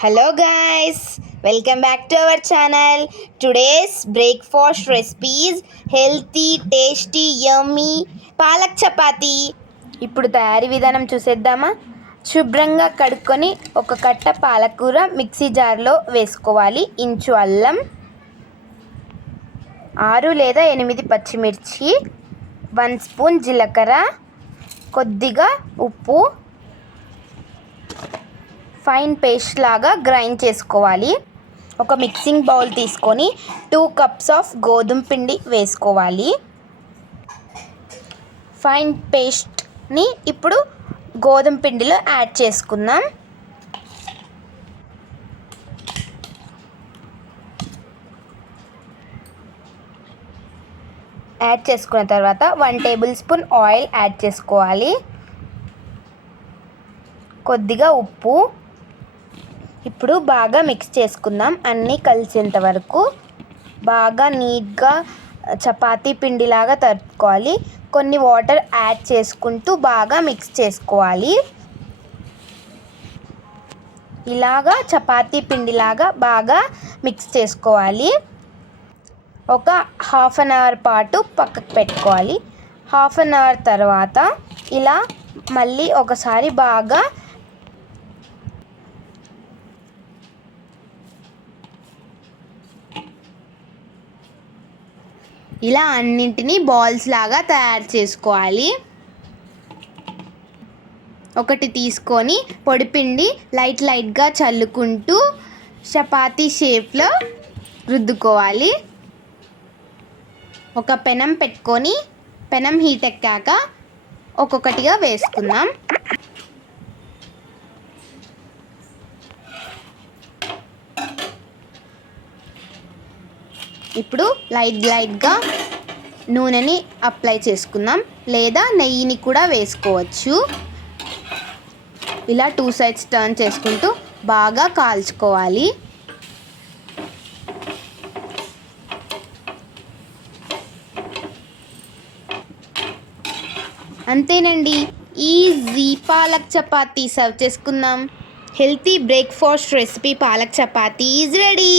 Hello guys, welcome back to our channel. Today's breakfast recipe is healthy, tasty, yummy palak chapati. ఇప్పుడు తయారీ విధానం చూసేద్దామా. శుభ్రంగా కడుక్కొని ఒక కట్ట పాలకూర మిక్సీ జార్లో వేసుకోవాలి. ఇంచు అల్లం, 6 లేదా 8 పచ్చిమిర్చి, 1 స్పూన్ జీలకర్ర, కొద్దిగా ఉప్పు, ఫైన్ పేస్ట్ లాగా గ్రైండ్ చేసుకోవాలి. ఒక మిక్సింగ్ బౌల్ తీసుకొని 2 కప్స్ ఆఫ్ గోధుమ పిండి వేసుకోవాలి. ఫైన్ పేస్ట్ని ఇప్పుడు గోధుమ పిండిలో యాడ్ చేసుకుందాం. యాడ్ చేసుకున్న తర్వాత 1 టేబుల్ స్పూన్ ఆయిల్ యాడ్ చేసుకోవాలి. కొద్దిగా ఉప్పు. ఇప్పుడు బాగా మిక్స్ చేసుకుందాం. అన్నీ కలిసేంత వరకు బాగా నీట్గా చపాతీ పిండిలాగా తడుపుకోవాలి. కొన్ని వాటర్ యాడ్ చేసుకుంటూ బాగా మిక్స్ చేసుకోవాలి. ఇలాగా చపాతీ పిండిలాగా బాగా మిక్స్ చేసుకోవాలి. ఒక హాఫ్ అన్ అవర్ పాటు పక్కకు పెట్టుకోవాలి. హాఫ్ అన్ అవర్ తర్వాత ఇలా మళ్ళీ ఒకసారి బాగా ఇలా అన్నింటినీ బాల్స్ లాగా తయారు చేసుకోవాలి. ఒకటి తీసుకొని పొడిపిండి లైట్గా చల్లుకుంటూ చపాతీ షేప్లో రుద్దుకోవాలి. ఒక పెనం పెట్టుకొని పెనం హీట్ ఎక్కాక ఒక్కొక్కటిగా వేసుకుందాం. ఇప్పుడు లైట్గా నూనెని అప్లై చేసుకుందాం, లేదా నెయ్యిని కూడా వేసుకోవచ్చు. ఇలా 2 సైడ్స్ టర్న్ చేసుకుంటూ బాగా కాల్చుకోవాలి. అంతేనండి, ఈజీ పాలక్ చపాతీ సర్వ్ చేసుకుందాం. Healthy breakfast recipe palak chapati is ready.